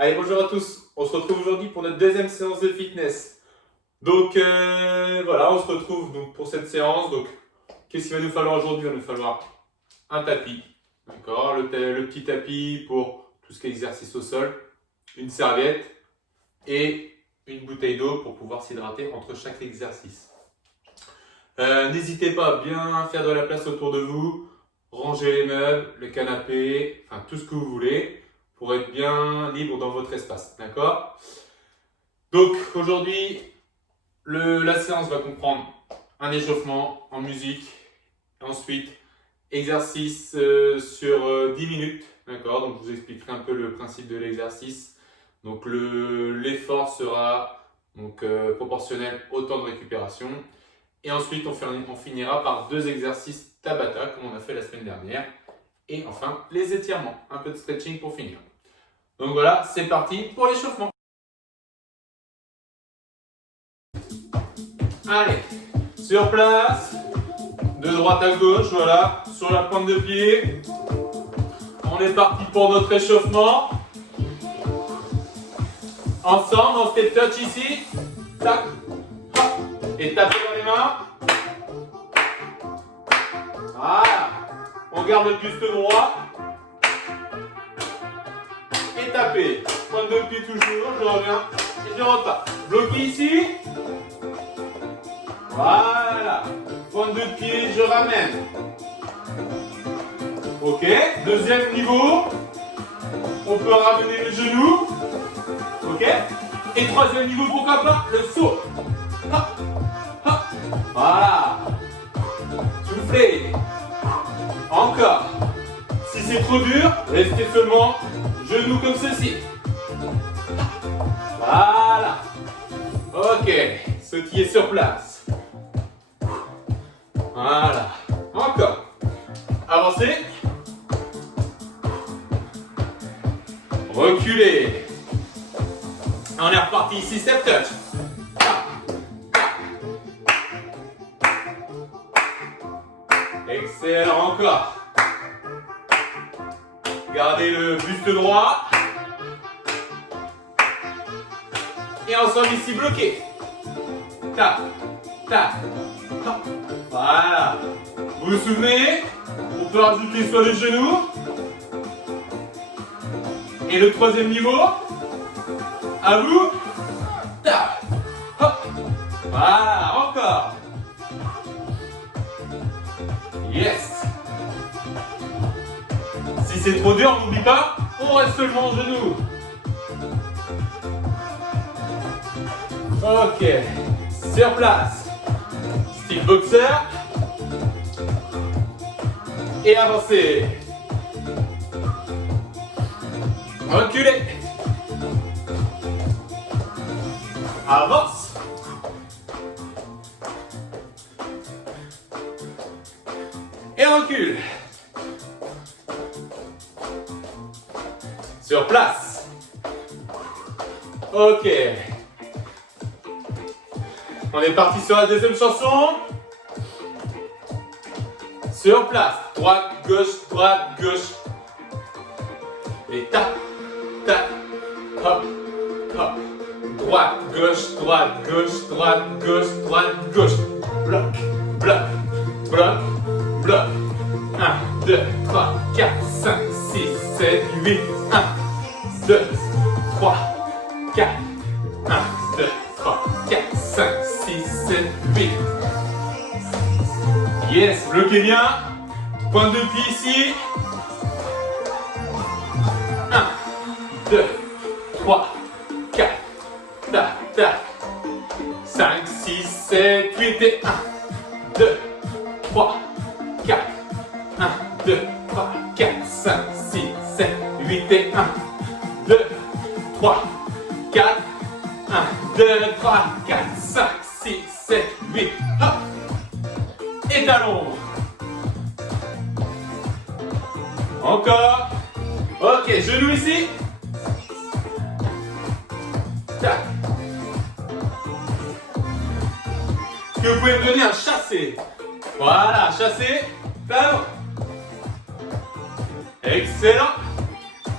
Allez, bonjour à tous. On se retrouve aujourd'hui pour notre deuxième séance de fitness. Donc voilà, on se retrouve donc pour cette séance. Donc, qu'est-ce qu'il va nous falloir aujourd'hui? Il va nous falloir un tapis, d'accord, le petit tapis pour tout ce qui est exercice au sol, une serviette et une bouteille d'eau pour pouvoir s'hydrater entre chaque exercice. N'hésitez pas à bien faire de la place autour de vous, ranger les meubles, le canapé, enfin tout ce que vous voulez pour être bien libre dans votre espace, d'accord? Donc aujourd'hui, la séance va comprendre un échauffement en musique, ensuite exercice sur 10 minutes, d'accord? Donc je vous expliquerai un peu le principe de l'exercice. Donc l'effort sera proportionnel au temps de récupération. Et ensuite, on finira par 2 exercices Tabata, comme on a fait la semaine dernière. Et enfin, les étirements, un peu de stretching pour finir. Donc voilà, c'est parti pour l'échauffement. Allez, sur place, de droite à gauche, voilà, sur la pointe de pied. On est parti pour notre échauffement. Ensemble, on fait touch ici. Tac, hop, et tapez dans les mains. Voilà. On garde le buste droit. Et tapez. Pointe de pied toujours, je reviens et je repars. Bloqué ici. Voilà. Pointe de pied, je ramène. Ok. Deuxième niveau. On peut ramener le genou. Ok. Et troisième niveau, pourquoi pas, le saut. Hop, hop. Voilà. Soufflez. Encore. Si c'est trop dur, restez seulement genoux comme ceci. Voilà. Ok. Ce qui est sur place. Voilà. Encore. Avancez. Reculez. On est reparti ici, step touch. Excellent, encore. Gardez le buste droit. Et ensemble ici, bloqué. Tac, tac, hop. Voilà. Vous vous souvenez? On peut rajouter sur les genoux. Et le troisième niveau. À vous. Tac, hop. Voilà, encore. Yes. Si c'est trop dur, n'oublie pas, on reste seulement en genoux. Ok. Sur place. Style boxeur. Et avancez. Reculez. Avance. Et recule. Sur place. Ok. On est parti sur la deuxième chanson. Sur place. Droite, gauche. Et tac, tac, hop, hop. Droite, gauche, gauche. Bloc, bloc, bloc, bloc. 1, 2, 3, 4, 5, 6, 7, 8. 1, 2, 3, 4. 1, 2, 3, 4, 5, 6, 7, 8. Yes, bloquez bien. Pointe de pied ici. 1, 2, 3, 4. Tac, tac. 5, 6, 7, 8 et 1, 2, 3, 4. 1, 2, 3, 4, 5, 6, 7, 8 et 1, 2, 3, 4. 1, 2, 3, 4, 5, 6, 7, 8. Hop. Et talons. Encore. Ok, genoux ici. Tac. Que vous pouvez me donner un chassé. Voilà, chassé. Talons. Excellent.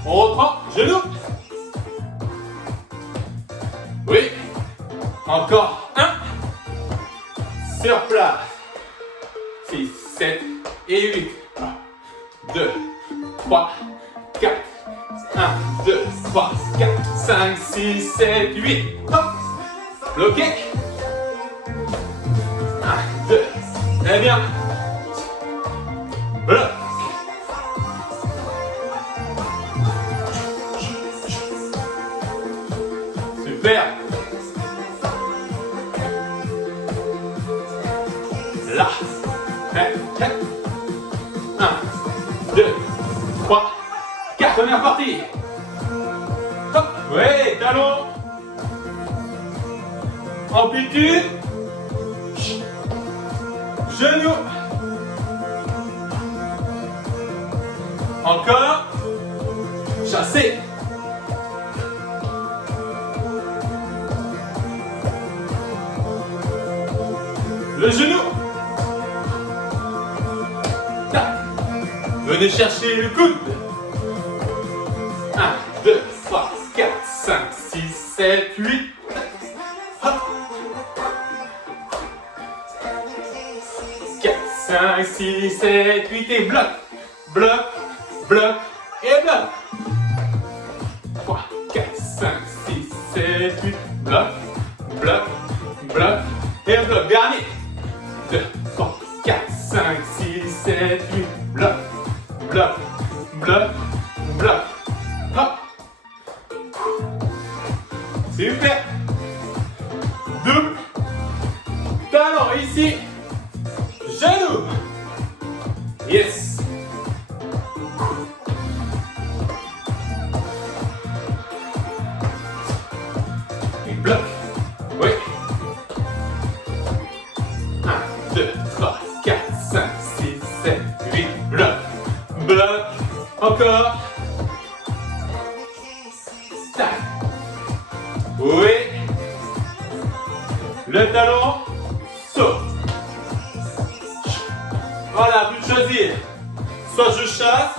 On reprend. Genoux. Oui. Encore 1. Sur place. 6, 7 et 8. 2, 3, 4. 1, 2, 3, 4, 5, 6, 7, 8. Hop. Bloqué. 1, 2. Très bien. Bloc. Super. Là. 1, 2, 3, 4. Première partie. Hop. Ouais, talon. Amplitude. Genou. Encore. Chassé. Le genou. Tac. Venez chercher le coude. 1, 2, 3, 4, 5, 6, 7, 8. Hop. 4, 5, 6, 7, 8 et bloc. Bloc, bloc et bloc. 3, 4, 5, 6, 7, 8. Bloc, bloc, bloc et bloc. Dernier. 2, 3, 4, 5, 6, 7, 8. Bloc, bloc, bloc, bloc. Hop. Super. Double. Talon ici. Genou. Yes. Et bloc. Oui. 1, 2, 3, 4, 5, 6, 7, 8. Bloc. Bloc. Encore. Tac. Oui. Le talon. Saut. Voilà, vous choisir. Soit je chasse,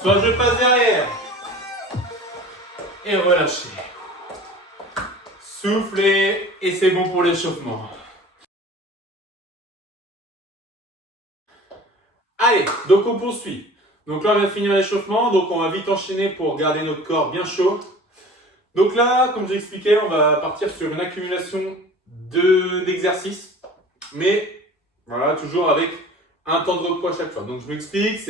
soit je passe derrière. Et relâchez. Soufflez et c'est bon pour l'échauffement. Allez, donc on poursuit. Donc là on vient de finir l'échauffement, donc on va vite enchaîner pour garder notre corps bien chaud. Donc là, comme j'expliquais, on va partir sur une accumulation d'exercices, mais voilà, toujours avec un temps de repos à chaque fois. Donc je m'explique,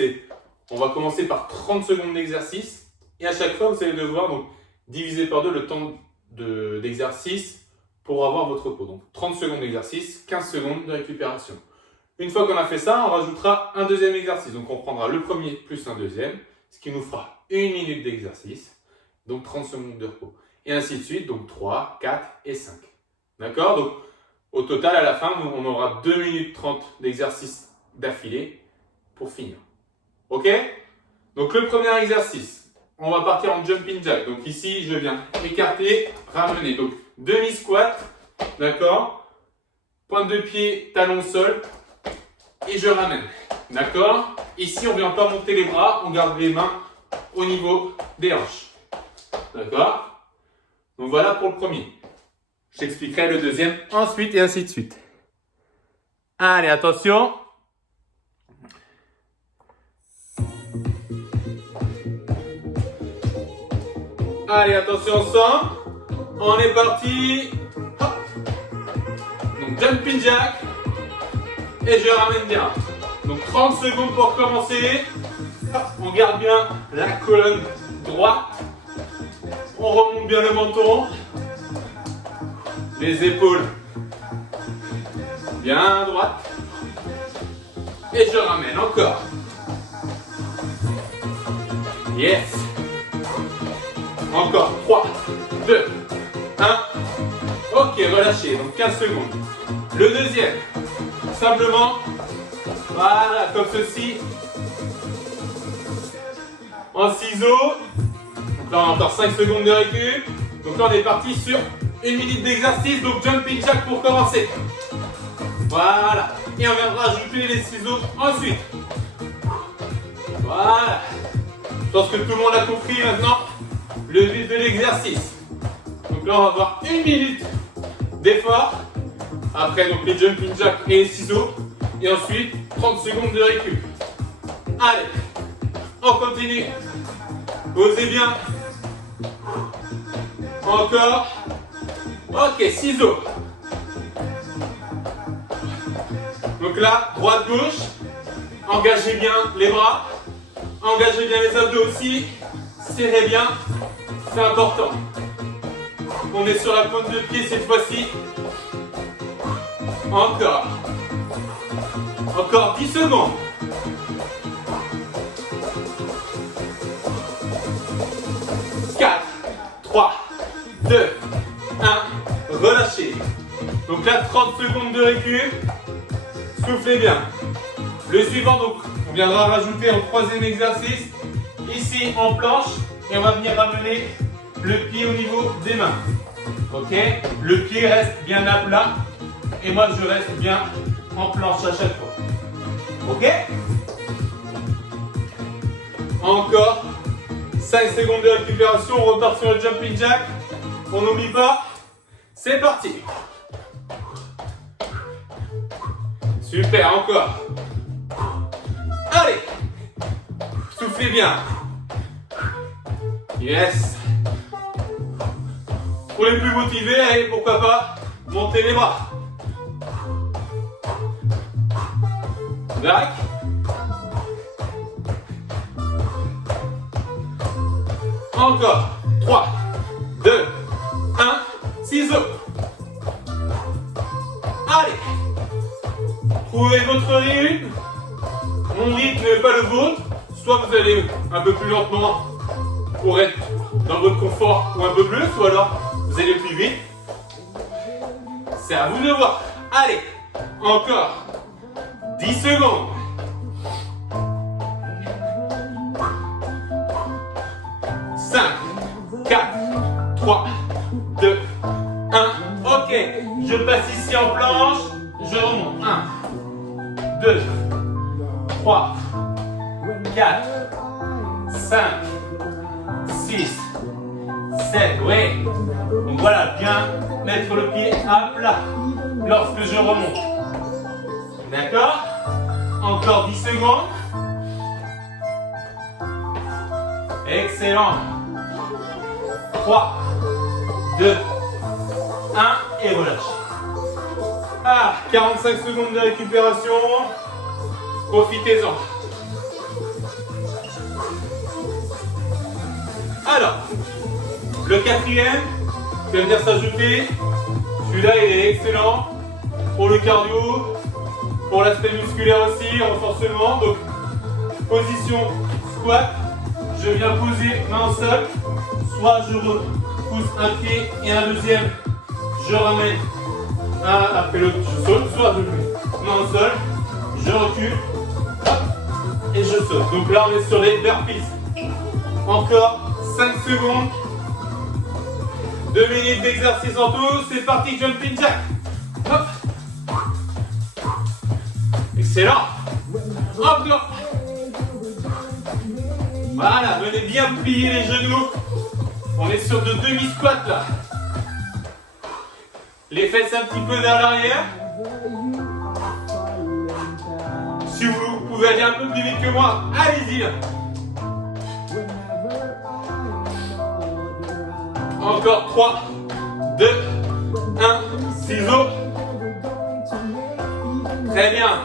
on va commencer par 30 secondes d'exercice et à chaque fois vous allez devoir donc diviser par 2 le temps d'exercice pour avoir votre repos. Donc 30 secondes d'exercice, 15 secondes de récupération. Une fois qu'on a fait ça, on rajoutera un deuxième exercice. Donc on prendra le premier plus un deuxième, ce qui nous fera 1 minute d'exercice, donc 30 secondes de repos. Et ainsi de suite, donc 3, 4 et 5. D'accord? Donc au total, à la fin, on aura 2 minutes 30 d'exercice d'affilée pour finir. Ok? Donc le premier exercice, on va partir en jumping jack. Donc ici, je viens écarter, ramener. Donc demi-squat, d'accord? Pointe de pied, talon sol. Et je ramène. D'accord? Ici, on ne vient pas monter les bras, on garde les mains au niveau des hanches. D'accord? Donc voilà pour le premier. Je t'expliquerai le deuxième ensuite et ainsi de suite. Allez, attention. Allez, attention ensemble. On est parti. Hop. Donc jumping jack. Et je ramène bien. Donc 30 secondes pour commencer. Hop, on garde bien la colonne droite. On remonte bien le menton. Les épaules bien droites. Et je ramène encore. Yes. Encore. 3, 2, 1. Ok, relâchez. Donc 15 secondes. Le deuxième. Simplement, voilà, comme ceci, en ciseaux. Donc là, on a encore 5 secondes de récup. Donc là, on est parti sur 1 minute d'exercice. Donc jumping jack pour commencer. Voilà. Et on viendra rajouter les ciseaux ensuite. Voilà. Je pense que tout le monde a compris maintenant le but de l'exercice. Donc là, on va avoir 1 minute d'effort. Après, donc les jumping jacks et les ciseaux. Et ensuite, 30 secondes de récup. Allez, on continue. Osez bien. Encore. Ok, ciseaux. Donc là, droite-gauche. Engagez bien les bras. Engagez bien les abdos aussi. Serrez bien. C'est important. On est sur la pointe de pied cette fois-ci. Encore. Encore 10 secondes. 4, 3, 2, 1. Relâchez. Donc là, 30 secondes de récup. Soufflez bien. Le suivant, donc, on viendra rajouter en troisième exercice. Ici, en planche. Et on va venir ramener le pied au niveau des mains. Ok? Le pied reste bien à plat. Et moi, je reste bien en planche à chaque fois. Ok? Encore 5 secondes de récupération. On repart sur le jumping jack. On n'oublie pas. C'est parti. Super, encore. Allez. Soufflez bien. Yes. Pour les plus motivés, allez, pourquoi pas, montez les bras. Back. Encore. 3, 2, 1. Ciseaux. Allez. Trouvez votre rythme. Mon rythme n'est pas le vôtre. Soit vous allez un peu plus lentement pour être dans votre confort ou un peu plus, ou alors vous allez plus vite. C'est à vous de voir. Allez. Encore. 10 secondes. 5, 4, 3, 2, 1. Ok, je passe ici en planche. Je remonte. 1, 2, 3, 4, 5, 6, 7. Oui. Donc voilà, bien mettre le pied à plat lorsque je remonte. D'accord? Encore 10 secondes. Excellent. 3, 2, 1 et relâche. 45 secondes de récupération. Profitez-en. Alors, le quatrième qui va venir s'ajouter. Celui-là, il est excellent pour le cardio. Pour l'aspect musculaire aussi, renforcement. Donc, position squat. Je viens poser main au sol. Soit je repousse un pied et un deuxième. Je ramène un après l'autre, je saute. Soit je mets main au sol. Je recule. Hop, et je saute. Donc là, on est sur les burpees. Encore 5 secondes. 2 minutes d'exercice en tout. C'est parti, jumping jack. Hop. Excellent. Encore. Voilà, venez bien plier les genoux. On est sur de demi-squat là. Les fesses un petit peu vers l'arrière. Si vous pouvez aller un peu plus vite que moi, allez-y. Encore 3, 2, 1, ciseaux. Très bien.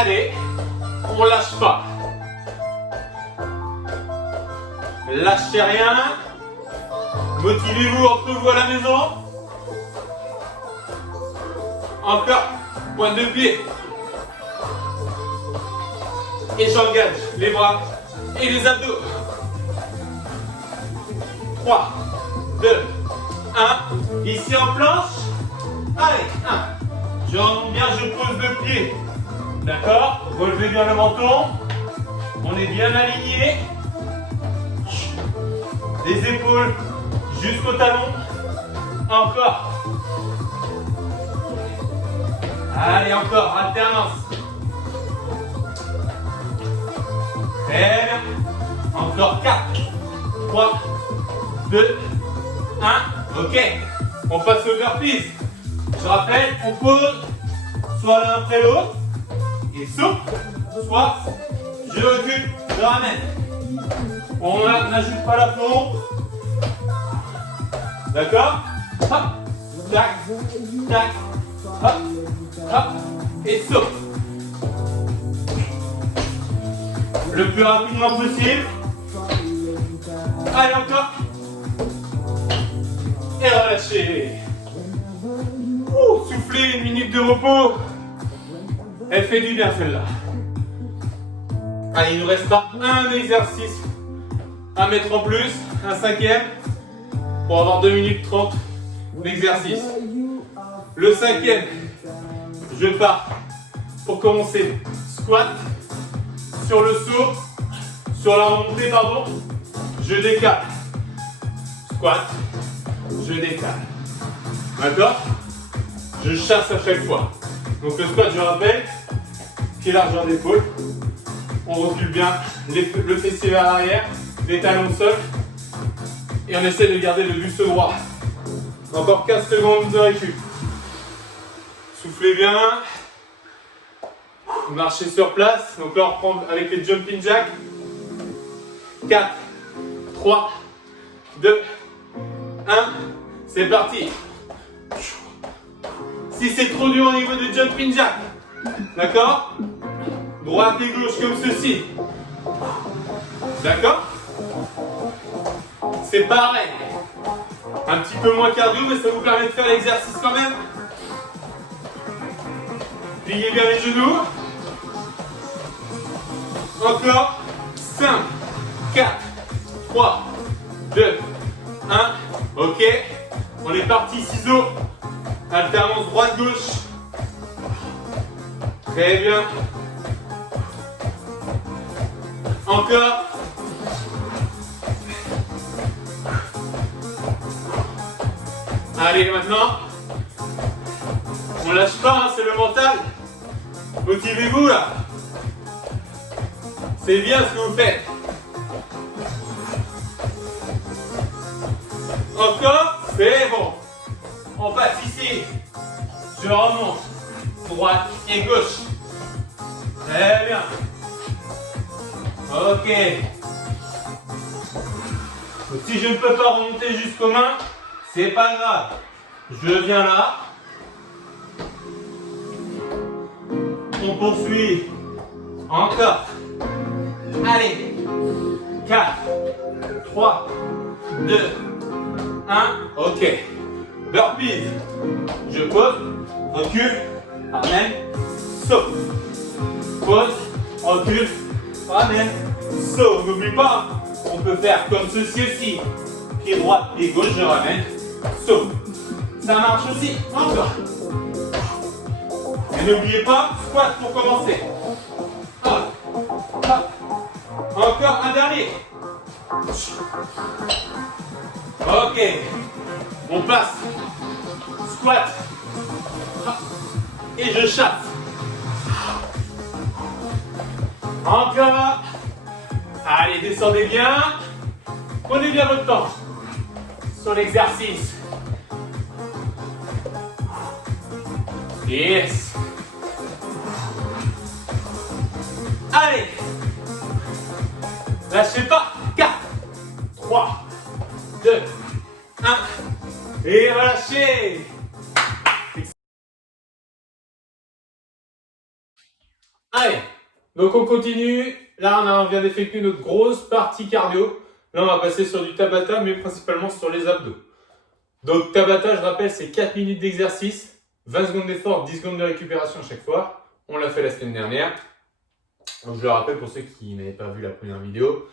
Allez, on lâche pas. Lâchez rien. Motivez-vous entre vous à la maison. Encore, pointe de pied. Et j'engage les bras et les abdos. 3, 2, 1. Ici en planche. Allez, 1. Je remonte bien, je pose le pied. D'accord? Relevez bien le menton. On est bien aligné. Les épaules jusqu'au talon. Encore. Allez, encore. Alternance. Très bien. Encore 4, 3, 2, 1. Ok. On passe au burpees. Je rappelle, on pose soit l'un après l'autre et souple, soit je recule, je ramène. On n'ajoute pas la pompe. D'accord? Hop, tac, tac, hop, hop, et souple. Le plus rapidement possible. Allez encore. Et relâchez. Soufflez, une minute de repos. Elle fait du bien celle-là. Allez, il nous restera un exercice à mettre en plus, un cinquième, pour avoir 2 minutes 30 d'exercice. Le cinquième, je pars pour commencer squat sur le saut, sur la remontée, pardon, je décale. Squat, je décale. D'accord? Je chasse à chaque fois. Donc le squat, je rappelle, pied largeur d'épaule. On recule bien le fessier vers l'arrière, les talons au sol. Et on essaie de garder le buste droit. Encore 15 secondes de récup. Soufflez bien. Marchez sur place. Donc là, on reprend avec les jumping jacks. 4, 3, 2, 1. C'est parti. Si c'est trop dur au niveau du jumping jack, d'accord? Droite et gauche comme ceci. D'accord? C'est pareil. Un petit peu moins cardio, mais ça vous permet de faire l'exercice quand même. Pliez bien les genoux. Encore. 5, 4, 3, 2, 1. Ok. On est parti, ciseaux. Alternance droite-gauche. Très bien. Encore. Allez, maintenant. On lâche pas, hein, c'est le mental. Motivez-vous là. C'est bien ce que vous faites. Encore. C'est bon. On passe ici. Je remonte. Droite et gauche. Très bien. Ok. Donc, si je ne peux pas remonter jusqu'aux mains, c'est pas grave. Je viens là. On poursuit. Encore. Allez. 4, 3, 2, 1. Ok. Burpees. Je pose, recule, ramène, saute. Pose, recule, ramène, saute. N'oublie pas, on peut faire comme ceci aussi. Pied droit, pied gauche, je ramène, saute. Ça marche aussi. Encore. Et n'oubliez pas, squat pour commencer. Hop, hop. Encore un dernier. Ok. On passe. Squat. Et je chasse. Encore. Allez, descendez bien. Prenez bien votre temps sur l'exercice. Yes. Allez. Lâchez pas. 4, 3, 2, 1. Et relâchez. Allez, donc on continue. Là, on vient d'effectuer notre grosse partie cardio. Là, on va passer sur du Tabata, mais principalement sur les abdos. Donc Tabata, je rappelle, c'est 4 minutes d'exercice, 20 secondes d'effort, 10 secondes de récupération à chaque fois. On l'a fait la semaine dernière. Donc, je le rappelle pour ceux qui n'avaient pas vu la première vidéo.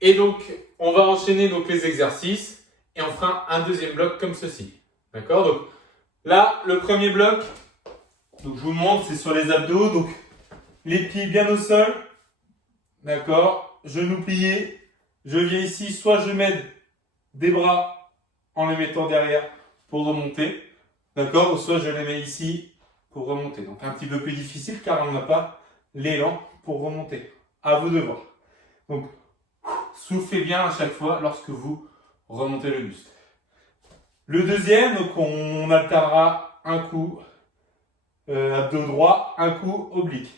Et donc, on va enchaîner donc les exercices et on fera un deuxième bloc comme ceci. D'accord? Donc là, le premier bloc, donc je vous montre, c'est sur les abdos. Donc les pieds bien au sol. D'accord? Genoux pliés. Je viens ici, soit je m'aide des bras en les mettant derrière pour remonter. D'accord? Ou soit je les mets ici pour remonter. Donc un petit peu plus difficile car on n'a pas l'élan pour remonter. À vous de voir. Donc soufflez bien à chaque fois lorsque vous remonter le buste. Le deuxième, donc on alternera un coup abdos droit, un coup oblique.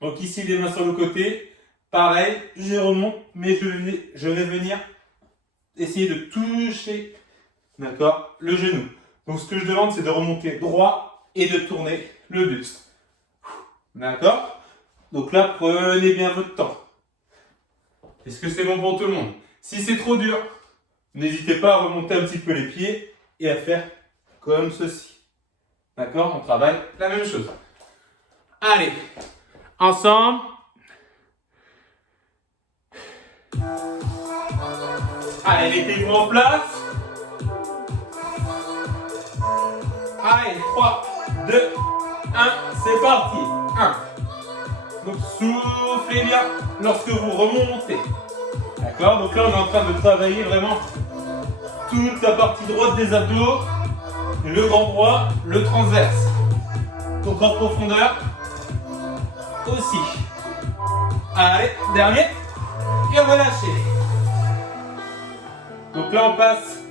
Donc ici, les mains sur le côté. Pareil, je remonte, mais je vais venir essayer de toucher, d'accord, le genou. Donc ce que je demande, c'est de remonter droit et de tourner le buste. D'accord? Donc là, prenez bien votre temps. Est-ce que c'est bon pour tout le monde? Si c'est trop dur, n'hésitez pas à remonter un petit peu les pieds et à faire comme ceci. D'accord? On travaille la même chose. Allez, ensemble. Allez, mettez-vous en place. Allez, 3, 2, 1, c'est parti. 1. Donc soufflez bien lorsque vous remontez. D'accord? Donc là, on est en train de travailler vraiment toute la partie droite des abdos, le grand droit, le transverse. Donc en profondeur aussi. Allez, dernier. Et relâchez. Donc là, on passe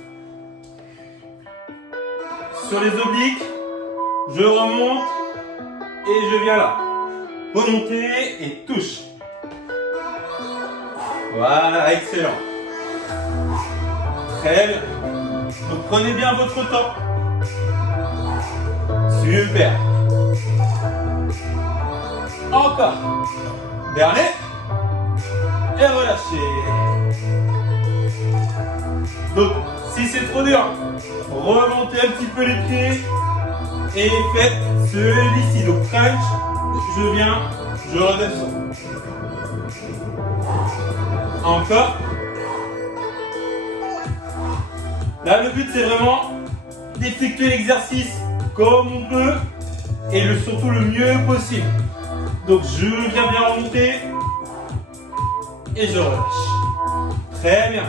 sur les obliques. Je remonte et je viens là. Remonter et touche. Voilà, excellent. Très bien. Donc prenez bien votre temps. Super. Encore. Dernier. Et relâchez. Donc, si c'est trop dur, remontez un petit peu les pieds et faites celui-ci. Donc, crunch, je viens, je redescends. Encore. Là, le but, c'est vraiment d'effectuer l'exercice comme on peut et surtout le mieux possible. Donc, je viens bien remonter et je relâche. Très bien.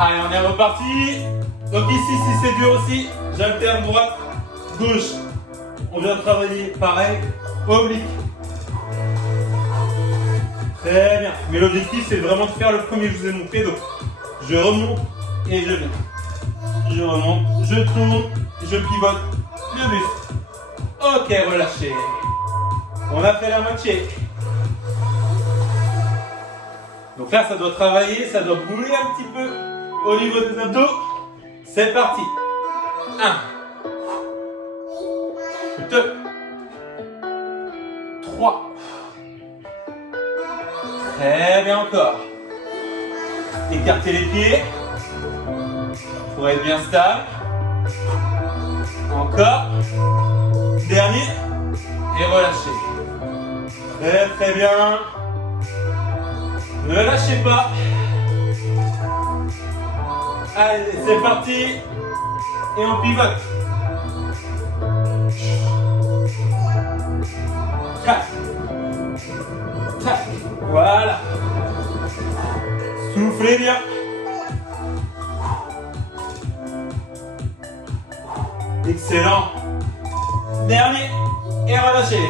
Allez, on est reparti. Donc ici, si c'est dur aussi, j'alterne droite, gauche. On vient de travailler pareil, oblique. Très bien. Mais l'objectif, c'est vraiment de faire le premier que je vous ai montré. Donc, je remonte et je viens. Je remonte, je tourne, je pivote le buste. Ok, relâchez. On a fait la moitié. Donc là, ça doit travailler, ça doit bouger un petit peu au niveau des abdos. C'est parti. 1, 2, 3. Très bien encore. Écartez les pieds pour être bien stable. Encore. Dernier. Et relâchez. Très très bien. Ne lâchez pas. Allez, c'est parti. Et on pivote. 4. Tac. Voilà. Soufflez bien. Excellent. Dernier. Et relâchez.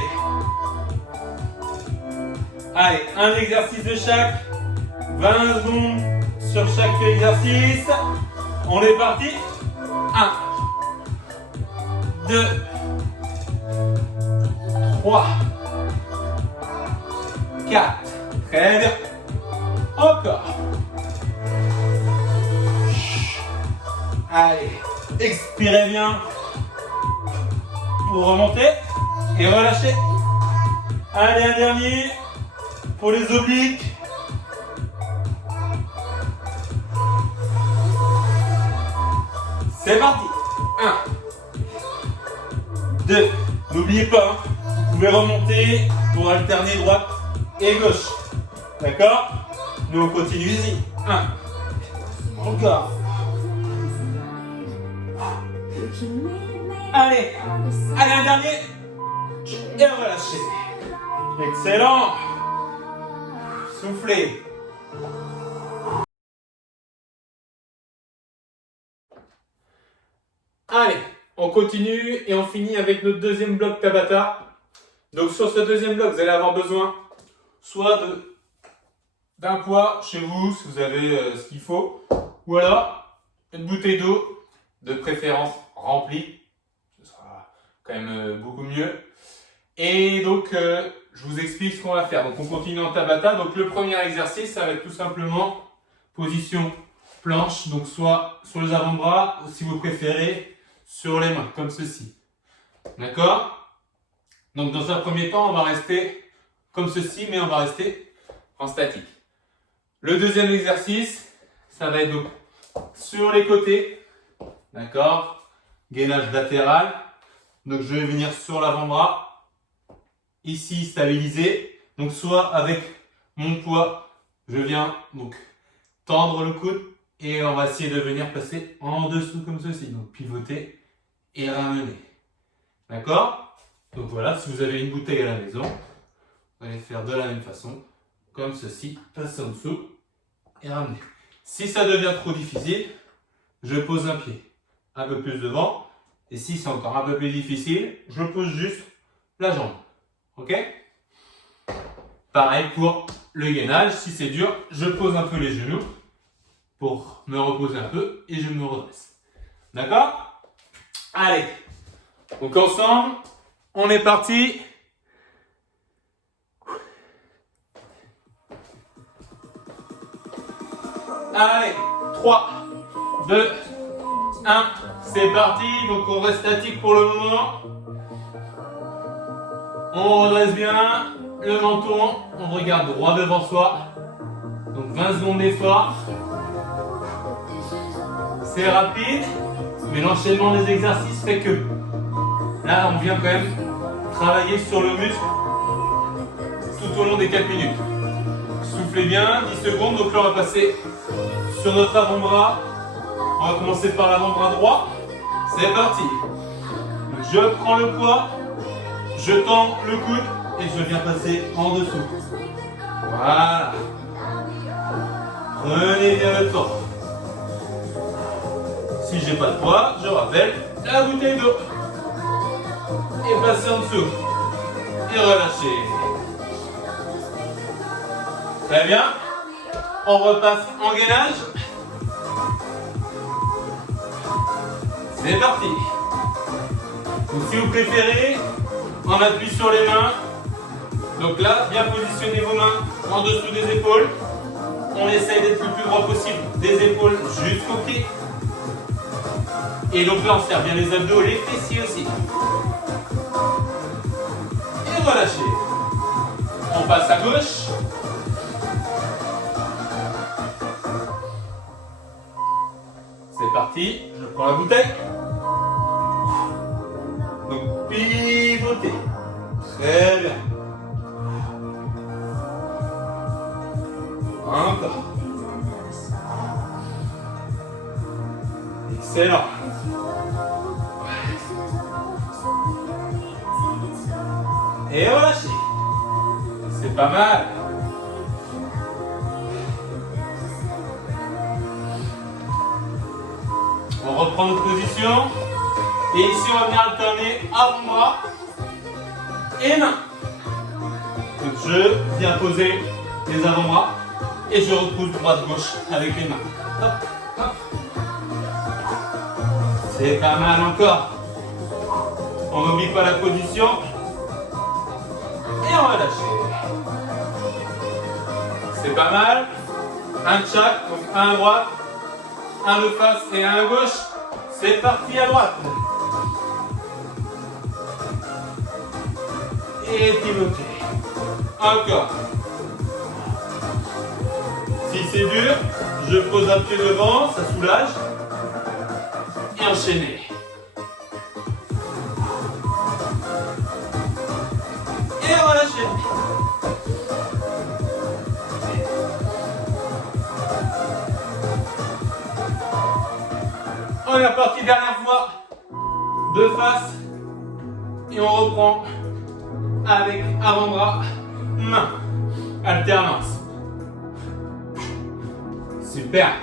Allez, un exercice de chaque. 20 secondes sur chaque exercice. On est parti. 1, 2, 3, 4. Très bien. Encore. Allez, expirez bien pour remonter et relâcher. Allez, un dernier pour les obliques. C'est parti. 1, 2. N'oubliez pas, vous pouvez remonter pour alterner droite et gauche. D'accord? Nous on continue ici. 1. Encore. Allez. Allez, un dernier. Et relâchez. Excellent. Soufflez. Allez, on continue et on finit avec notre deuxième bloc Tabata. Donc sur ce deuxième bloc, vous allez avoir besoin soit d'un poids chez vous, si vous avez ce qu'il faut, ou alors une bouteille d'eau, de préférence remplie, ce sera quand même beaucoup mieux. Et donc, je vous explique ce qu'on va faire. Donc, on continue en Tabata. Donc, le premier exercice, ça va être tout simplement position planche, donc soit sur les avant-bras, ou si vous préférez, sur les mains, comme ceci. D'accord? Donc, dans un premier temps, on va rester comme ceci, mais on va rester en statique. Le deuxième exercice, ça va être donc sur les côtés, d'accord? Gainage latéral. Donc, je vais venir sur l'avant-bras, ici stabilisé. Donc, soit avec mon poids, je viens donc tendre le coude et on va essayer de venir passer en dessous comme ceci. Donc, pivoter et ramener. D'accord? Donc voilà, si vous avez une bouteille à la maison, vous allez faire de la même façon, comme ceci, passer en dessous et ramener. Si ça devient trop difficile, je pose un pied un peu plus devant. Et si c'est encore un peu plus difficile, je pose juste la jambe. Ok? Pareil pour le gainage, si c'est dur, je pose un peu les genoux pour me reposer un peu et je me redresse. D'accord? Allez, donc ensemble, on est parti. Allez, 3, 2, 1, c'est parti. Donc on reste statique pour le moment. On redresse bien le menton, on regarde droit devant soi. Donc 20 secondes d'effort. C'est rapide, mais l'enchaînement des exercices fait que là on vient quand même travailler sur le muscle tout au long des 4 minutes. Soufflez bien, 10 secondes, donc là on va passer sur notre avant-bras. On va commencer par l'avant-bras droit. C'est parti. Je prends le poids, je tends le coude et je viens passer en dessous. Voilà. Prenez bien le temps. Si j'ai pas de poids, je rappelle la bouteille d'eau. Et passer en dessous. Et relâchez. Très bien. On repasse en gainage. C'est parti. Donc, si vous préférez, on appuie sur les mains. Donc là, bien positionner vos mains en dessous des épaules. On essaye d'être le plus droit possible des épaules jusqu'aux pieds. Et donc là, on serre bien les abdos, les fessiers aussi. Et relâchez. On passe à gauche. C'est parti. Je prends la bouteille. Donc pivotez. Très bien. Encore. Excellent. Et relâchez. C'est pas mal. On reprend notre position. Et ici, on va venir alterner avant-bras et main. Donc, je viens poser les avant-bras et je repousse droite-gauche avec les mains. Hop, hop. C'est pas mal encore. On n'oublie pas la position. Et on va lâcher. C'est pas mal. Un de chaque, donc un à droite, un de face et un à gauche. C'est parti à droite. Et pivoter. Encore. Si c'est dur, je pose un pied devant, ça soulage. Et enchaîner. Et relâcher. On est reparti dernière fois. De face. Et on reprend avec avant-bras, main. Alternance. Super.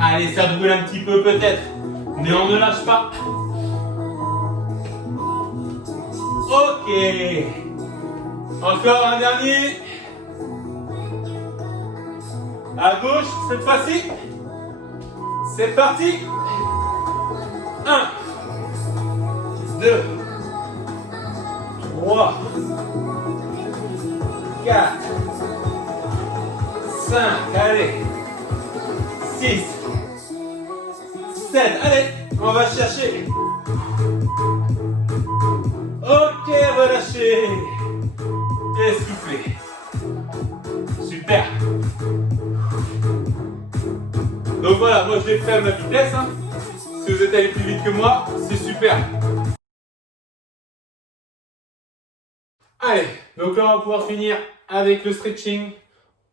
Allez, ça brûle un petit peu peut-être, mais on ne lâche pas. Ok. Encore un dernier. À gauche, cette fois-ci. C'est parti. 1, 2, 3, 4, 5, allez. 6, 7, allez, on va chercher. Ok, relâchez. Et soufflez. Super. Donc voilà, moi je vais faire ma vitesse. Hein. Si vous êtes allé plus vite que moi, c'est super. Allez, donc là on va pouvoir finir avec le stretching.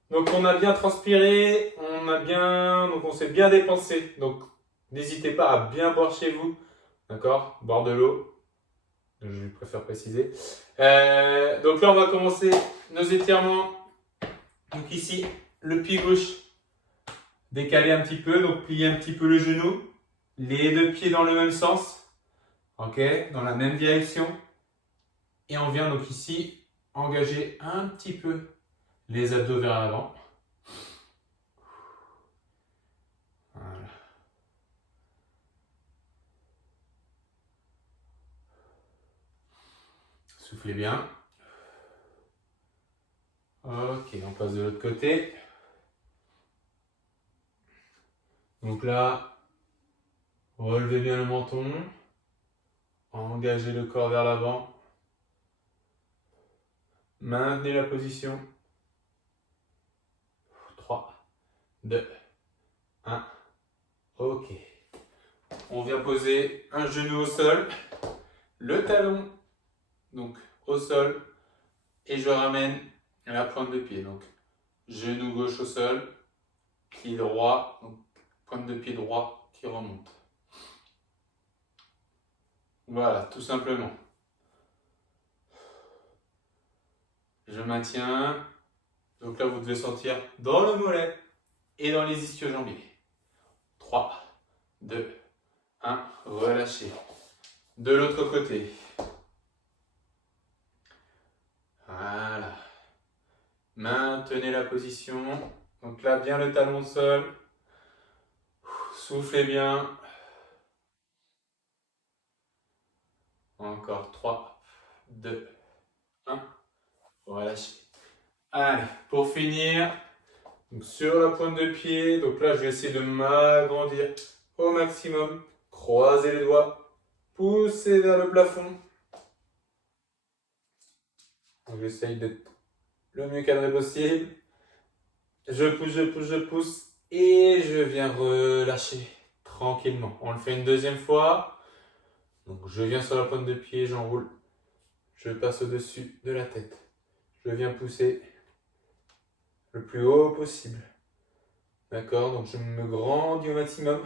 Donc on a bien transpiré, donc on s'est bien dépensé. Donc n'hésitez pas à bien boire chez vous, d'accord? Boire de l'eau, je préfère préciser. Donc là on va commencer nos étirements. Donc ici, le pied gauche décalé un petit peu, donc plier un petit peu le genou. Les deux pieds dans le même sens, ok? Dans la même direction. Et on vient donc ici engager un petit peu les abdos vers l'avant. Voilà. Soufflez bien. Ok, on passe de l'autre côté. Donc là, relevez bien le menton. Engagez le corps vers l'avant. Maintenez la position. 3, 2, 1. Ok. On vient poser un genou au sol, le talon donc au sol et je ramène la pointe de pied. Donc genou gauche au sol, pied droit, donc pointe de pied droit qui remonte. Voilà, tout simplement. Je maintiens. Donc là, vous devez sentir dans le mollet et dans les ischio-jambiers. 3, 2, 1, relâchez. De l'autre côté. Voilà. Maintenez la position. Donc là, bien le talon au sol. Soufflez bien. Encore 3, 2, 1. Relâchez. Allez, pour finir, donc sur la pointe de pied, donc là je vais essayer de m'agrandir au maximum. Croisez les doigts, poussez vers le plafond. J'essaye d'être le mieux cadré possible. Je pousse, je pousse, je pousse et je viens relâcher tranquillement. On le fait une deuxième fois. Donc je viens sur la pointe de pied, j'enroule. Je passe au-dessus de la tête. Je viens pousser le plus haut possible. D'accord, donc je me grandis au maximum.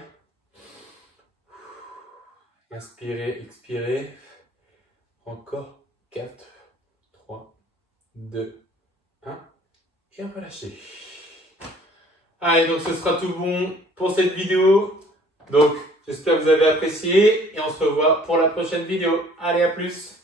Inspirez, expirez. Encore 4, 3, 2, 1. Et relâchez. Allez, donc ce sera tout bon pour cette vidéo. Donc, j'espère que vous avez apprécié. Et on se revoit pour la prochaine vidéo. Allez, à plus!